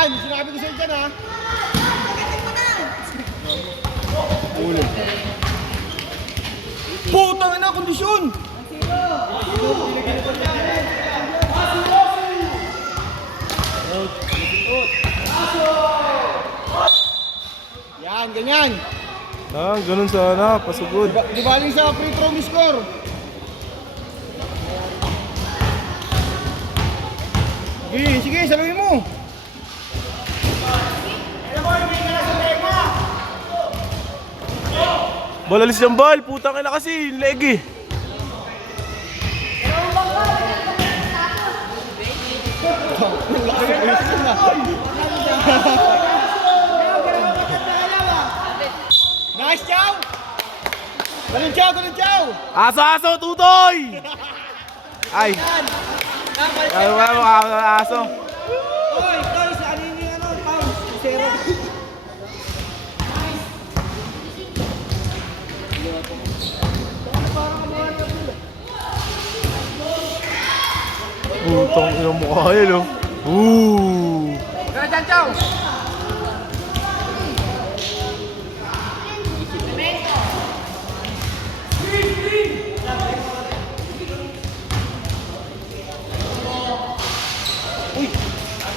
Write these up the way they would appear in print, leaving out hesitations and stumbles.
dyan! Sinabi ko sa'yo dyan, ha? Ulo. Putang ina, kondisyon! Yan, ganyan. Ganun sana, pasugod. Di baling sa free throw ni score. Sige, sige, saluhin mo. Balalis yung ball, putang ina kasi, leg eh. Nice, Chow! Ganun, Chow! Ganun, Chow! Aso, tutoy! Ay! Ay, wala mo aso. Oy, Toy, sa ano yung ano, pounds? Zero. Putang ina mo kaya, no? Ganun dyan, Chow!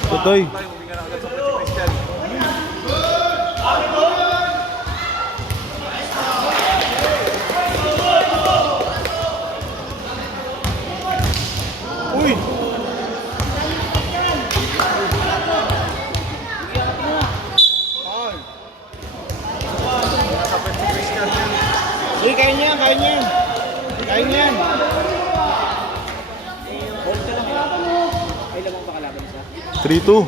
Tutoy. Uy! Sige, kaya niya, kaya niya. Kaya niya. 3-2.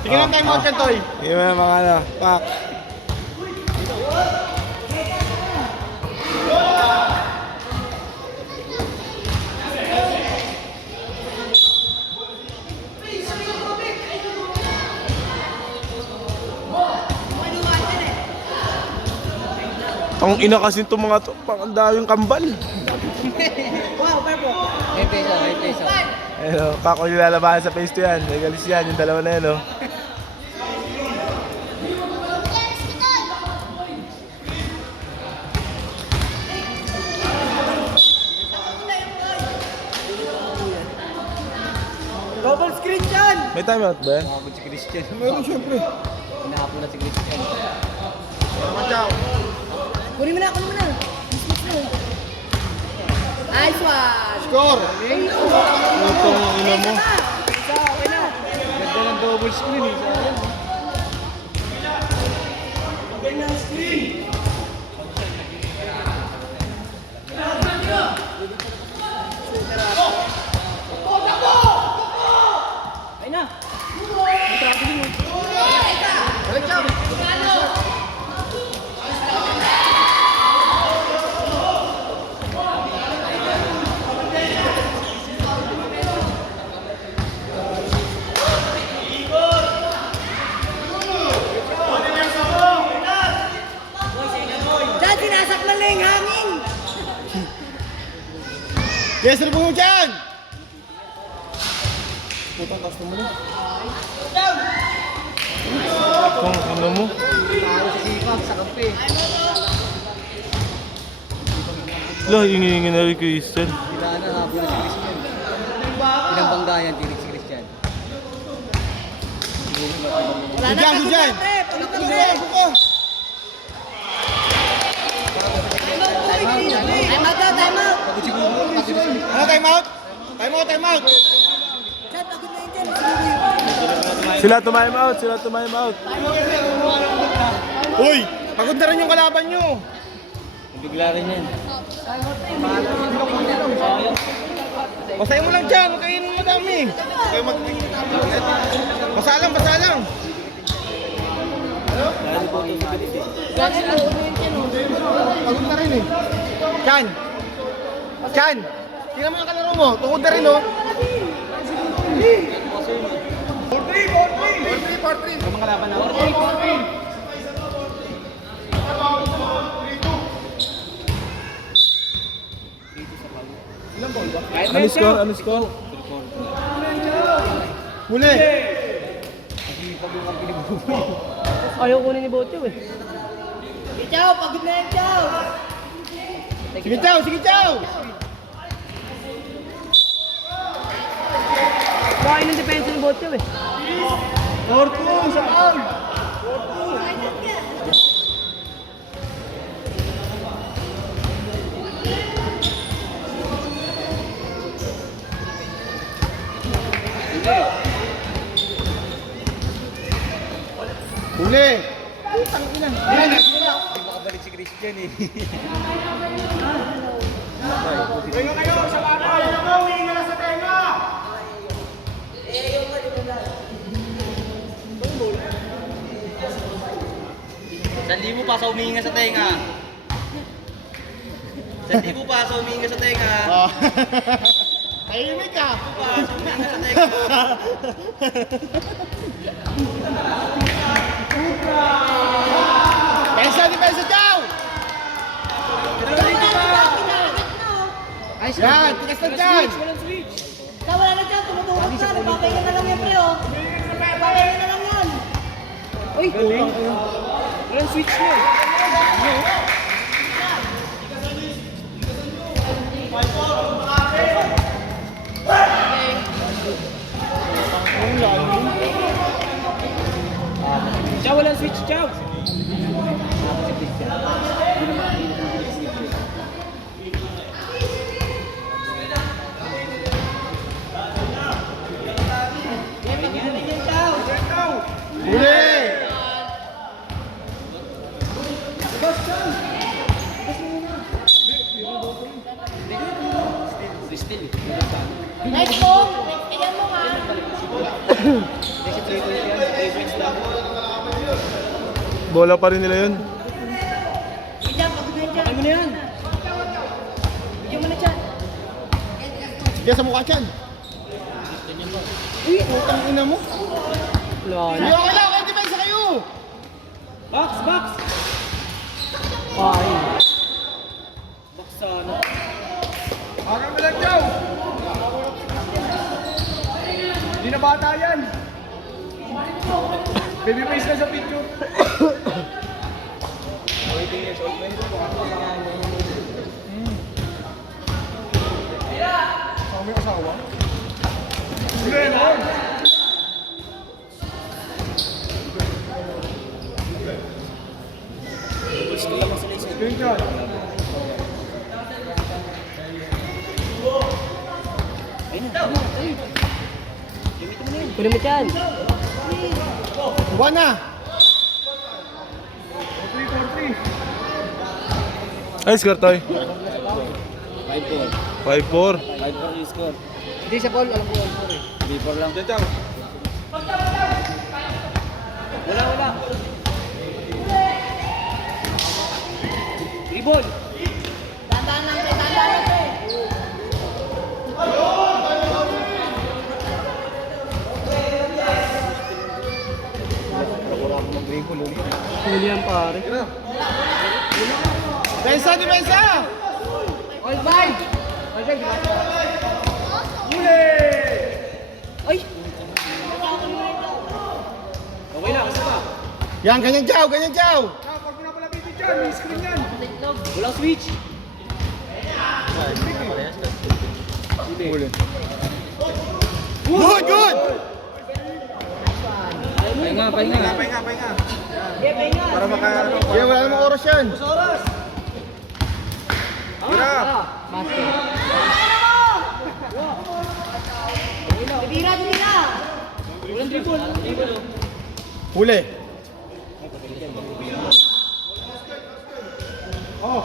Sige lang tayo mga Toy. Yung mga ano, pak. Ang ina kasi itong mga to, pang daming kambal. Wow, perfect. May peso. Ayun, kako yung lalabahan sa face to yan. May galis yan, yung dalawa na yan, oh. Double screen dyan! May timeout ba yan? Nakapod si Christian. Meron siyempre. Hinahapon na si Christian. Salamat, Chow. Kunin mo na. Nice one! Score! Putang ina mo. Ganda ng double screen eh. Sayang. Ayun na! Balik, Chow! Dad, sinasaklan na yung hangin! Yes, sir po dyan! Putang custom mo na. Putang ina mo. Talo si Sikap sa kampi. Lah, hingi na rin kay Easton. Bila na, habol na si Christian. Ilang banggayan, tinig si Christian. Wala na, Dyan, pagod dyan! na, pre! Pagod na, Ano pre! ba? Buko! Time out daw, time out! Pagod si Bubo, pagod si Bubo. Ano, time out? Time out, time out! Dad, pagod na yun dyan. Siguro yun. Sila time out. Uy! Pagod na rin yung kalaban nyo! Bigla rin yan. Basahin mo lang dyan, kainin mo madami. Kayo Basa lang, basa lang. Pagod na rin eh. Chan! Chan! Tingnan mo yung kalaro mo. Tungod na rin oh. 4-3. Ang mga laban na. 4-3. Ano score? Ano score? Huli! Ayaw kunin ni Bocho eh. Chow, pagod na yan, Chow. Sige, Chow! Sige, Chow! Kain ng depensa ni Bocho eh. 4-2 sa foul! Huli! Putang ina! Yan, Hindi makabalik si Christian eh. kayo sa baboy! Uwi na sa tenga! Sandi mo pa sa huminga sa tenga. Sandi mo pa sa huminga sa tenga. Tahimik ka! Pa sa huminga sa tenga. Depensa, Chow! Yan, tigas na dyan! Chow, wala na Chow, tumutukot ka. Nagpapahinga na lang yan, pre, oh. Nagpapahinga na lang yan. Uy! Walang switch mo eh. Chow, walang switch, Chow! Huli! Nice po. Kaya mo nga. Bola pa rin nila yun. Sige, pagod na yan, Chow. Ano na yan? Bigyan mo na, Chow. Diyan sa mukha dyan. Uy, utang ina mo. Wala Hindi ako lang, kayo depensa kayo! Box! Ay. Box sana. Parang na lang, Chow! Hindi na bata yan! Baby face ka sa picture. May asawa? Hindi mo! Kunin mo dyan. Buwan na! 3-4-3. Ay, score tayo. 5-4. 5-4. 5-4 yung score. Hindi sa ball, alam ko 1-4 eh. 3-4 lang. Diyan, Wala. Ribon! Tandaan lang, pre. Tandaan lang, pre. Huli yan pare. Depensa, depensa! All five! Huli! Ay! Okay na, kasi pa. Yan, ganyan, Chow! Ganyan, Chow! Walang switch. Good, good! Pahinga. Para yeah, wala namang oras yan. Master. Tira. Walang dribble. Huli. Oh.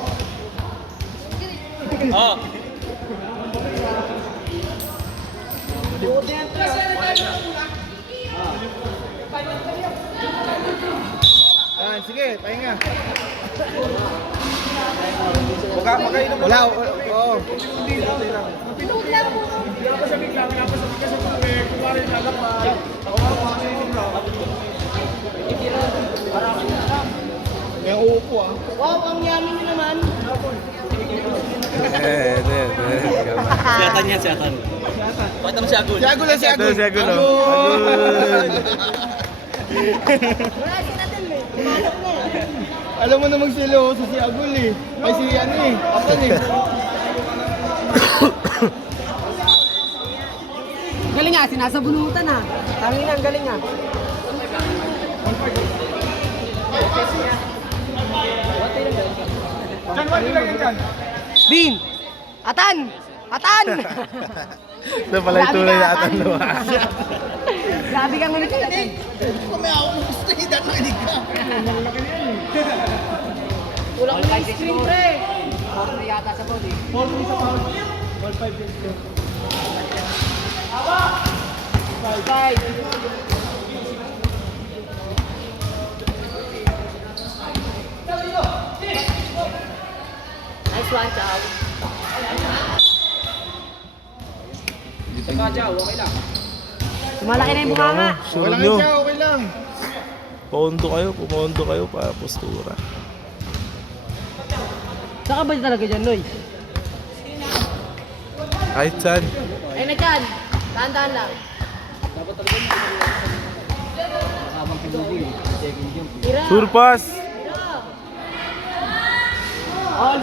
pahinga. Wala, oo. May uupo ah. Wow, ang yummy nyo naman. Siyatan yan, siyatan. Pakita mo si Agul. Si Agul. Si Agul, oh. Wala si natin eh. Tumalok na eh. Alam mo namang siloso si Agul eh. Ay si ano eh. Apan eh. Galing nga, sinasabunutan ah. Tangin ang galing ah. Bin! Atan! Atan! Ito pala yung tunay na atan no. Grabe kang ulit natin. Kulang ko yung screen pre. 4 yata sa body. 4 sa power. 5. Nice one, Chow. Tumalaki na yung bunganga. Okay Sunod lang nyo. siya, okay lang. Pumondo kayo para postura. Saka ba talaga dyan, Noy? Kahit saan. Ay na dyan. Tahan-tahan lang. Habang pinuwi, second jump. Tira. Surpass!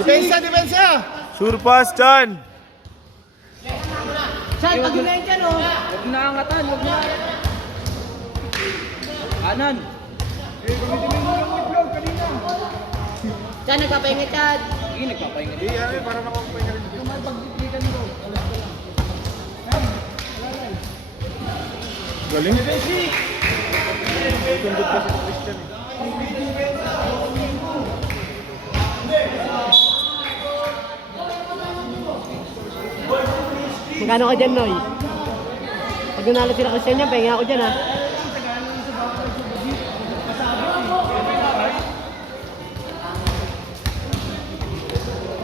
Depensa! Surpass, Chan! Chan, pag na yun dyan, oh. Huwag na angatan, huwag na. Kanan. Chan, nagpapahinga, Chan. Sige, nagpapahinga. Galing. Magkano ka dyan, Noy? Pag nanalo sila Christian niya, pahinga ako dyan, ha?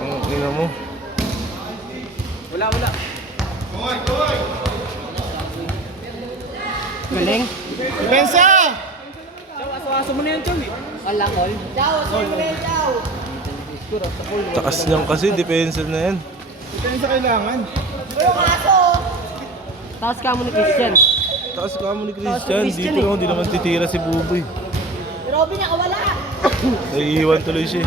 Ang ina mo. Wala. Galing. Depensa! Chow, aso-aso mo na yan, Chow eh. Walang all. Ciao, sorry mo na yun, ciao. Takas niyang kasi, depensa na yan. Depensa kailangan. Pero kaso, taas ka mo ni Christian. Takas ka mo ni Christian. Christian Dito eh. lang, hindi naman titira si Buboy. Robin niya, wala. Naiiwan tuloy siya.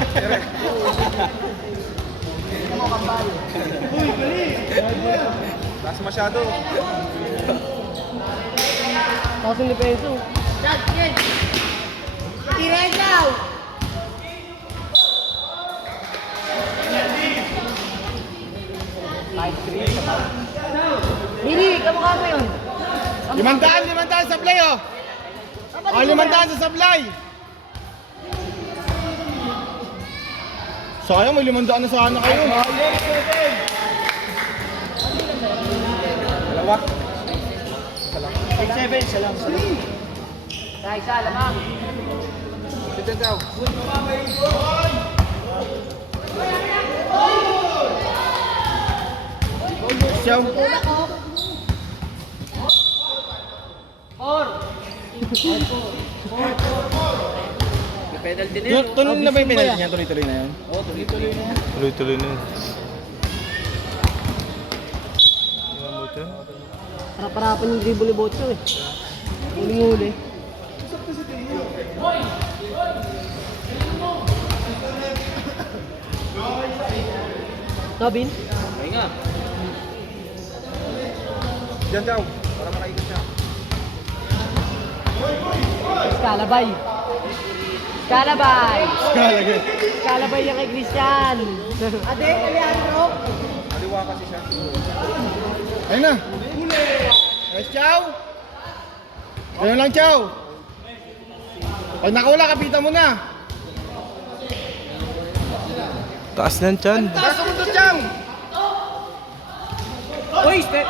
Taas yung depenso. Chan, yan. Tira yan, ciao. Mili, kamukha mo yun. 500 sa play oh. Oh, 500 sa sablay. Sayang, may 500 na sana kayo. Dalawa. 6-7, siya lang. Kaya isa, lamang. Dito daw. Siyaw. Tulak ko. 4. May penalty na yan. Tuloy na ba yung penalty niya? Tuloy-tuloy na yan. Oo, tuloy-tuloy na yan. Tuloy-tuloy na yun. Tingnan mo, Chan. Harap-harapan yung dribble ni Bocho eh. Huling-huli. Robin? Pahinga. Diyan daw, para makaikot siya. Skalabay. Skalabay. Kalagay. Skalabay yan kay Christian. Ate, Alejandro. Aliwa kasi siya. Ayun na. Yes, Chow. Ayun lang, Chow. Pag nakawala, kapitan mo na. Taas na yan, Chan. Taas mo to, Chow. Uy, step!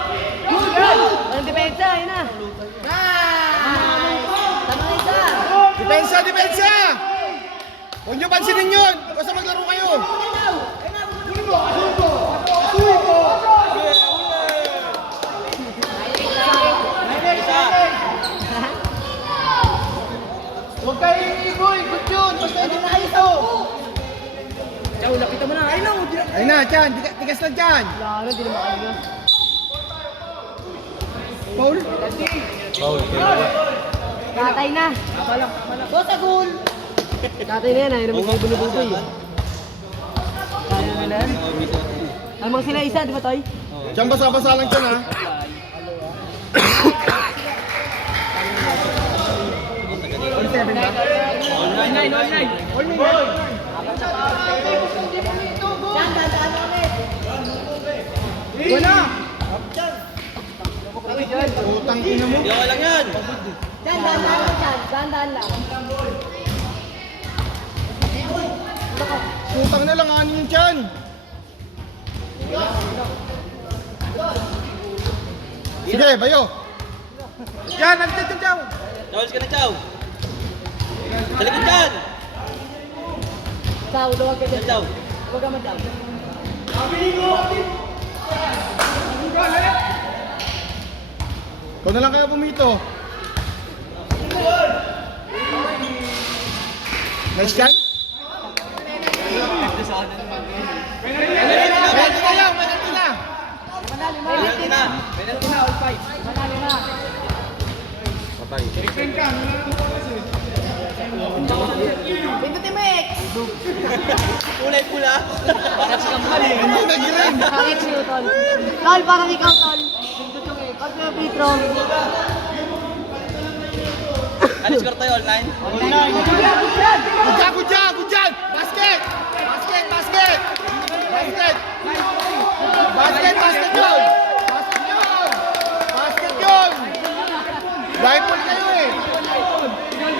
Anong depensa? Ayun na. Nice! Tama isa. Depensa, depensa! Huwag nyo pansinin yun! Basta maglaro kayo! Huwag kayo iigoy! Good yun! Basta hindi na ito! Chow, lapitan mo na. Ay, no. Ayun na, Chan! Tigas na Chan! Wala, di naman kayo na. Paul? Katay na. Tama lang. Boss, agul. Tatay na yan, ay naman kayo bulubutoy. Kaya na yan. Amang sila isa, di ba, Toy? Chan, basa-basa lang Chan ha! Yan, dadaan ulit. Wala! Utang ina mo! Yan, dadaan lang yan. Dadaan lang. Utang na lang, ano yung Chan? Sige, bayo! Yan, nagtid yung Chow! Nawals ka na, Chow. Talikod dyan. Chow, luwag ka dyan. Chow. Huwag ka madam. Ikaw na lang kaya pumito. Nice Chan? Penalty na lang, penalty na! Penalty na. Penalty na, all five. Manalo na. Pindutin mo, X. Kulay pula. Para sa kampal eh. Hindi nag-ring! X yun, Tol. Tol, parang ikaw, Tol. Pindut yung X. Pag yung Petro. Ano score tayo, all nine? Good job, good job, good job! Basket! Basket, basket! Basket! Basket, basket yun! Basket yun! Basket yun! Dipole kayo eh!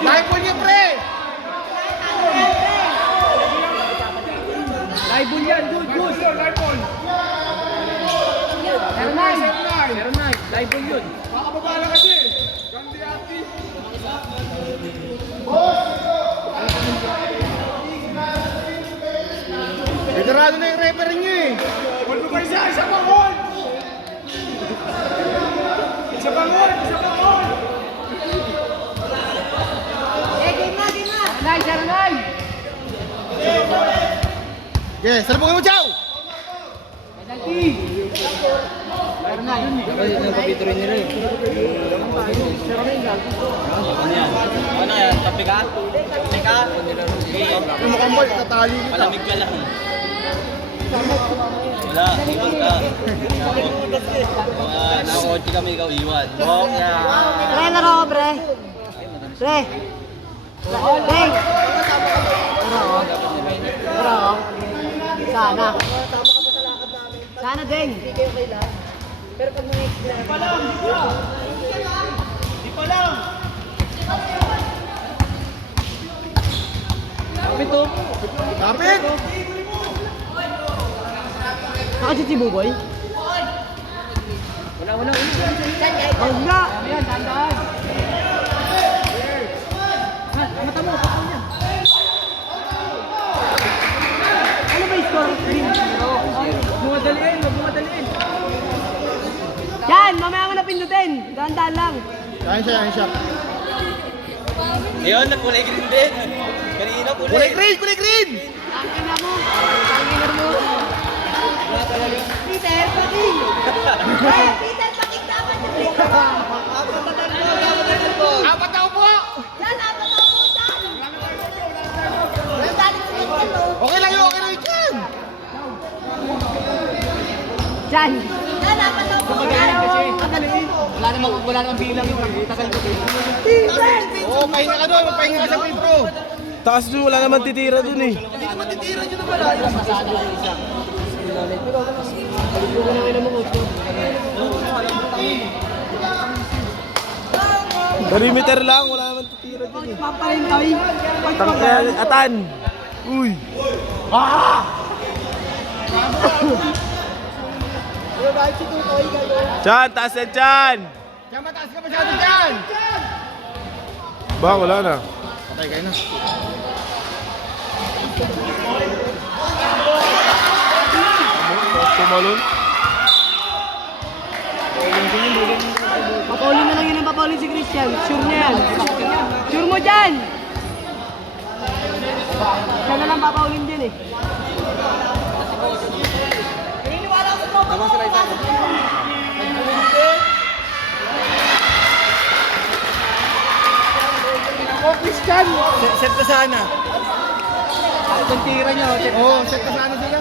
Dipole niyo, pre! Laibon yan, good. Meron na. Laibon yun. Veterano na yung referee niyo eh! Game na, game na. Saranay! Yes, salubungin mo, Chow! Penalty! Meron na, yun eh. Napapito rin nila eh. Ano yan? Ano yan? Tabi ka? Tabi ka? Yung mukhang boy, tatali kita. Malamig ka lang. Wala, iwan ka. Nakakotsi kami, ikaw iwan. Bong yan. Pre, laro ko, pre. Pre. Pre. Laro ko. Sana. Sana, Deng. Hindi kayo kailan. Pero pag next na. Di pa lang. Kapit! Nakashoot si Buboy? Wala. Oh, nga! Ayan, tandaan. Mata mo, kapal niya. Ano ba yung score? Bumadaliin. Yan, mamaya ko na pindutin. Dahan-dahan lang. Yan siya. Ayun, nagkulay green din. Kanina Kulay green, kulay green! Ang ina mo. Ang ina mo. Peter, paking. Peter, paking dapat yung Peter. Apat na upo! Yan, apat na po dyan. Ang daling sinigil, oh. Okay lang yun Chan! Diyan. Yan, apat na po dyan. Wala namang bilang yung tagal ko. Oo, pahinga ka doon, magpahinga ka sa intro. Taas doon, wala naman titira doon eh. Perimeter lang, wala naman titira doon eh. Papalintay. Tangkay, atan! Uy! Chan, taas yan, Chan! Chan, mataas ka masyado Chan! Ba, wala na. Patay kayo na. Tumalon. Papaulin na lang yun ang papaulin si Christian. Sure na yan. Sure mo dyan! Siya na lang papaulin dyan eh. Tama sila isa. Oh, Christian! Set ka sana. Kung tira nyo, check. Oo, set ka sana sila.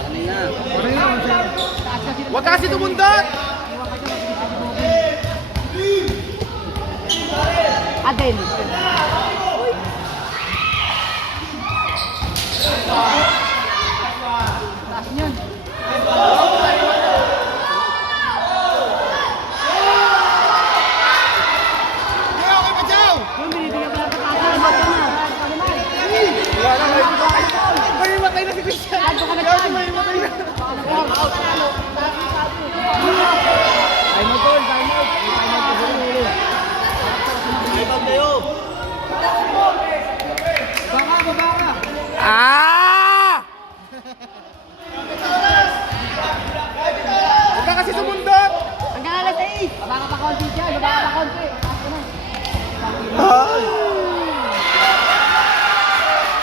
Kanina. Huwag kasi tumundot! Aden. Kaya okay pa, Chow! Yung binibigyan pala patasan. Ba't ka na? Wala na, may matay na si Christian! Ano ka na dyan? May matay na! Time out tol, time out. Time out kasi ulo. Ah! Huwag ka kasi sumundot! Hanggang alas 8. Baba ka pa konti dyan. Baba ka pa konti. Ay!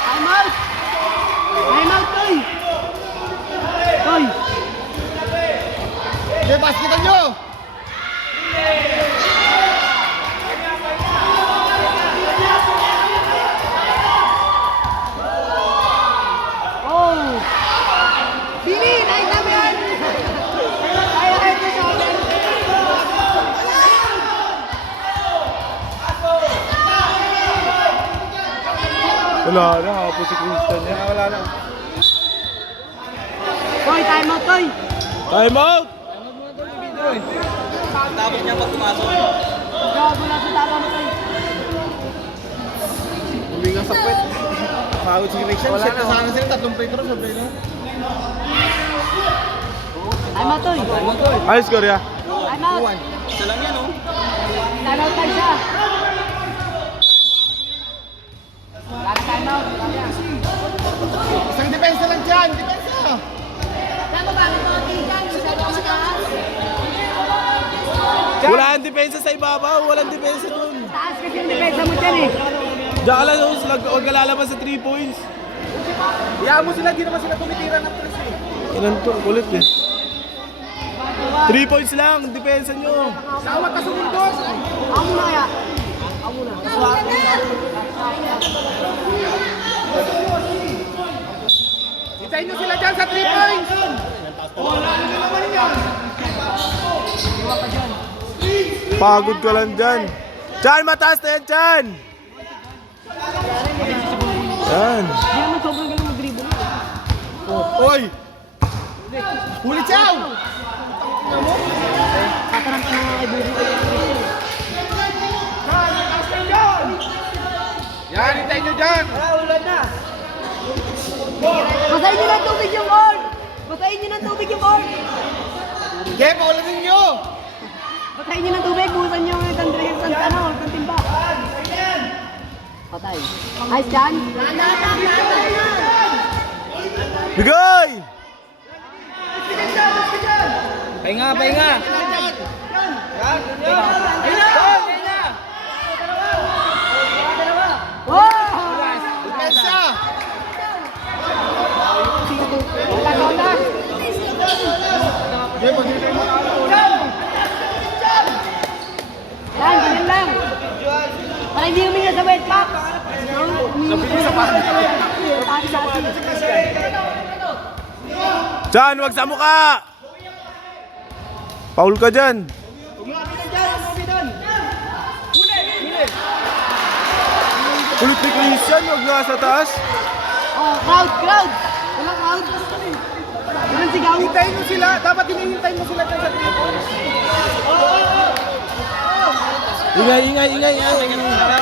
Time out. Time out, Toy. Toy. Okay, basketan nyo! Oh. Bili, naik na ba yan? Kaya kayo ito sa akin. Wala na, hapo si Christian yan. Wala na. Toy, time out, Toy. Time out! Tapos niya pag pumasok. Gago na sa tama mo, Toy. Uli nga sa puwet. Pagod si Christian, set ka sana sila. Tatlong free throw, sabi na. Time out, Toy. Ayos ko rin. Time out. Isa lang yan, oh. Time out tayo siya. Wala na time out. Isang depensa lang dyan, depensa! Saan mo bakit mga tingkan? Masyado ka mataas. Wala ang depensa sa ibabaw, walang depensa dun. Taas kasi yung depensa mo dyan eh. Diyan ka lang, huwag ka lalabas sa 3 points. Iyaan mo sila, di naman sila tumitira ng press eh. Ilan to? Kulit eh. 3 points lang, depensa nyo. Sawat ka sumundot! Ako muna kaya. Ako muna. Hintayin nyo sila dyan sa 3 points! Pagod ka lang dyan. Chan, mataas na yan, Chan! Yan. Hindi naman sobrang galing mag-dribble. Oy! Huli, Chow! Tatarang ka na nga kay Bubu. Yan, hintayin nyo dyan! Basahin nyo ng tubig yung board! Basahin nyo ng tubig yung board! Okay, pakulan ninyo! Basahin nyo ng tubig, buhusan nyo yung tandrigil sa timba. Patay. Ayos dyan? Bigay! Pahinga, pahinga. Wow! Depensa! Okay, maghintay mo na. Yan, ganyan lang. Para hindi huminga sa wet pack. Huminga sa wet pack. Chan, wag sa mukha! Paul ka dyan. Kulit ni Christian, wag nga sa taas. Oh, crowd, crowd. Wala crowd. Walang sigaw. Hintayin nyo sila, dapat hinihintay mo sila dyan sa 3 points. Ingay, ingay, ingay, ingay.